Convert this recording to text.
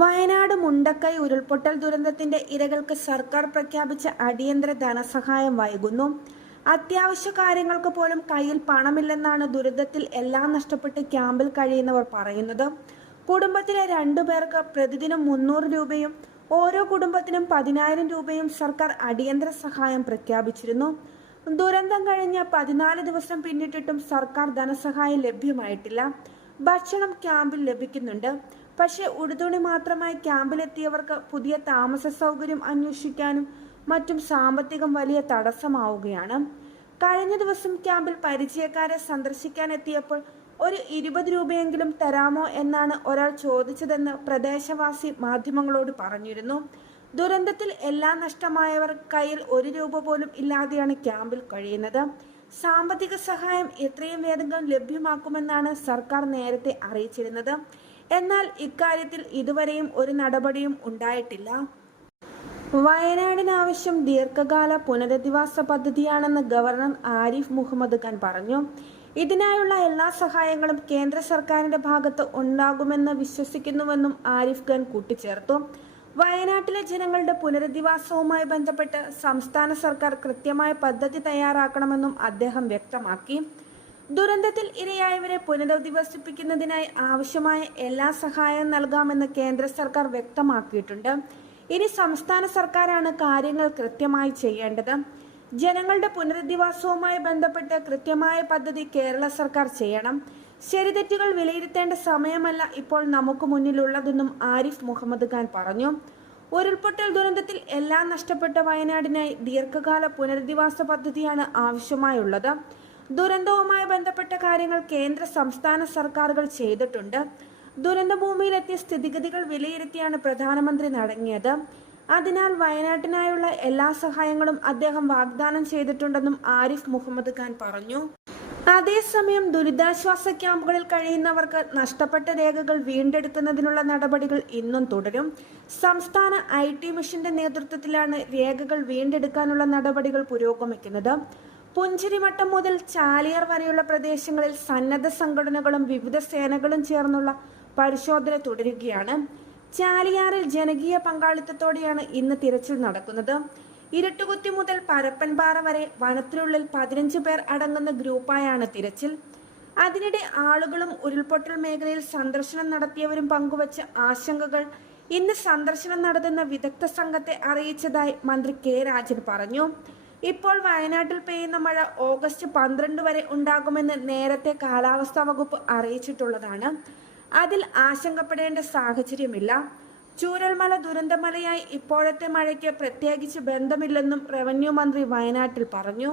വയനാട് മുണ്ടക്കൈ ഉരുൾപൊട്ടൽ ദുരന്തത്തിന്റെ ഇരകൾക്ക് സർക്കാർ പ്രഖ്യാപിച്ച അടിയന്തര ധനസഹായം വൈകുന്നു. അത്യാവശ്യ കാര്യങ്ങൾക്ക് പോലും കയ്യിൽ പണമില്ലെന്നാണ് ദുരിതത്തിൽ എല്ലാം നഷ്ടപ്പെട്ട് ക്യാമ്പിൽ കഴിയുന്നവർ പറയുന്നത്. കുടുംബത്തിലെ 2 പേർക്ക് പ്രതിദിനം 300 രൂപയും ഓരോ കുടുംബത്തിനും 10,000 രൂപയും സർക്കാർ അടിയന്തര സഹായം പ്രഖ്യാപിച്ചിരുന്നു. ദുരന്തം കഴിഞ്ഞ് 14 ദിവസം പിന്നിട്ടിട്ടും സർക്കാർ ധനസഹായം ലഭ്യമായിട്ടില്ല. ഭക്ഷണം ക്യാമ്പിൽ ലഭിക്കുന്നുണ്ട്. പക്ഷേ ഉടുതുണി മാത്രമായി ക്യാമ്പിലെത്തിയവർക്ക് പുതിയ താമസ സൗകര്യം അന്വേഷിക്കാനും മറ്റും സാമ്പത്തികം വലിയ തടസ്സമാവുകയാണ്. കഴിഞ്ഞ ദിവസം ക്യാമ്പിൽ പരിചയക്കാരെ സന്ദർശിക്കാൻ എത്തിയപ്പോൾ ഒരു 20 രൂപയെങ്കിലും തരാമോ എന്നാണ് ഒരാൾ ചോദിച്ചതെന്ന് പ്രദേശവാസി മാധ്യമങ്ങളോട് പറഞ്ഞിരുന്നു. ദുരന്തത്തിൽ എല്ലാം നഷ്ടമായവർ കയ്യിൽ 1 രൂപ പോലും ഇല്ലാതെയാണ് ക്യാമ്പിൽ കഴിയുന്നത്. സാമ്പത്തിക സഹായം എത്രയും വേഗം ലഭ്യമാക്കുമെന്നാണ് സർക്കാർ നേരത്തെ അറിയിച്ചിരുന്നത്. എന്നാൽ ഇക്കാര്യത്തിൽ ഇതുവരെയും ഒരു നടപടിയും ഉണ്ടായിട്ടില്ല. വയനാടിനാവശ്യം ദീർഘകാല പുനരധിവാസ പദ്ധതിയാണെന്ന് ഗവർണർ ആരിഫ് മുഹമ്മദ് ഖാൻ പറഞ്ഞു. ഇതിനായുള്ള എല്ലാ സഹായങ്ങളും കേന്ദ്ര സർക്കാരിന്റെ ഭാഗത്ത് ഉണ്ടാകുമെന്ന് വിശ്വസിക്കുന്നുവെന്നും ആരിഫ് ഖാൻ കൂട്ടിച്ചേർത്തു. വയനാട്ടിലെ ജനങ്ങളുടെ പുനരധിവാസവുമായി ബന്ധപ്പെട്ട് സംസ്ഥാന സർക്കാർ കൃത്യമായ പദ്ധതി തയ്യാറാക്കണമെന്നും അദ്ദേഹം വ്യക്തമാക്കി. ദുരന്തത്തിൽ ഇരയായവരെ പുനരധിവസിപ്പിക്കുന്നതിനായി ആവശ്യമായ എല്ലാ സഹായവും നൽകാമെന്ന് കേന്ദ്ര സർക്കാർ വ്യക്തമാക്കിയിട്ടുണ്ട്. ഇനി സംസ്ഥാന സർക്കാരാണ് കാര്യങ്ങൾ കൃത്യമായി ചെയ്യേണ്ടത്. ജനങ്ങളുടെ പുനരധിവാസവുമായി ബന്ധപ്പെട്ട് കൃത്യമായ പദ്ധതി കേരള സർക്കാർ ചെയ്യണം. ശരിതെറ്റുകൾ വിലയിരുത്തേണ്ട സമയമല്ല ഇപ്പോൾ നമുക്ക് മുന്നിലുള്ളതെന്നും ആരിഫ് മുഹമ്മദ് ഖാൻ പറഞ്ഞു. ഉരുൾപൊട്ടൽ ദുരന്തത്തിൽ എല്ലാം നഷ്ടപ്പെട്ട വയനാടിനായി ദീർഘകാല പുനരധിവാസ പദ്ധതിയാണ് ആവശ്യമായുള്ളത്. ദുരന്തവുമായി ബന്ധപ്പെട്ട കാര്യങ്ങൾ കേന്ദ്ര സംസ്ഥാന സർക്കാരുകൾ ചെയ്തിട്ടുണ്ട്. ദുരന്തഭൂമിയിലെത്തിയ സ്ഥിതിഗതികൾ വിലയിരുത്തിയാണ് പ്രധാനമന്ത്രി മടങ്ങിയത്. അതിനാൽ വയനാട്ടിനായുള്ള എല്ലാ സഹായങ്ങളും അദ്ദേഹം വാഗ്ദാനം ചെയ്തിട്ടുണ്ടെന്നും ആരിഫ് മുഹമ്മദ് ഖാൻ പറഞ്ഞു. അതേസമയം ദുരിതാശ്വാസ ക്യാമ്പുകളിൽ കഴിയുന്നവർക്ക് നഷ്ടപ്പെട്ട രേഖകൾ വീണ്ടെടുക്കുന്നതിനുള്ള നടപടികൾ ഇന്നും തുടരും. സംസ്ഥാന IT മിഷന്റെ നേതൃത്വത്തിലാണ് രേഖകൾ വീണ്ടെടുക്കാനുള്ള നടപടികൾ പുരോഗമിക്കുന്നത്. പുഞ്ചിരിമട്ടം മുതൽ ചാലിയാർ വരെയുള്ള പ്രദേശങ്ങളിൽ സന്നദ്ധ സംഘടനകളും വിവിധ സേനകളും ചേർന്നുള്ള പരിശോധന തുടരുകയാണ്. ചാലിയാറിൽ ജനകീയ പങ്കാളിത്തത്തോടെയാണ് ഇന്ന് തിരച്ചിൽ നടക്കുന്നത്. ഇരുട്ടുകുത്തി മുതൽ പരപ്പൻപാറ വരെ വനത്തിനുള്ളിൽ 15 പേർ അടങ്ങുന്ന ഗ്രൂപ്പായാണ് തിരച്ചിൽ. അതിനിടെ ആളുകളും ഉരുൾപൊട്ടൽ മേഖലയിൽ സന്ദർശനം നടത്തിയവരും പങ്കുവച്ച ആശങ്കകൾ ഇന്ന് സന്ദർശനം നടത്തുന്ന വിദഗ്ധ സംഘത്തെ അറിയിച്ചതായി മന്ത്രി കെ രാജൻ പറഞ്ഞു. ഇപ്പോൾ വയനാട്ടിൽ പെയ്യുന്ന മഴ ഓഗസ്റ്റ് 12 വരെ ഉണ്ടാകുമെന്ന് നേരത്തെ കാലാവസ്ഥാ വകുപ്പ് അറിയിച്ചിട്ടുള്ളതാണ്. അതിൽ ആശങ്കപ്പെടേണ്ട സാഹചര്യമില്ല. ചൂരൽമല ദുരന്തമലയായി ഇപ്പോഴത്തെ മഴയ്ക്ക് പ്രത്യേകിച്ച് ബന്ധമില്ലെന്നും റവന്യൂ മന്ത്രി വയനാട്ടിൽ പറഞ്ഞു.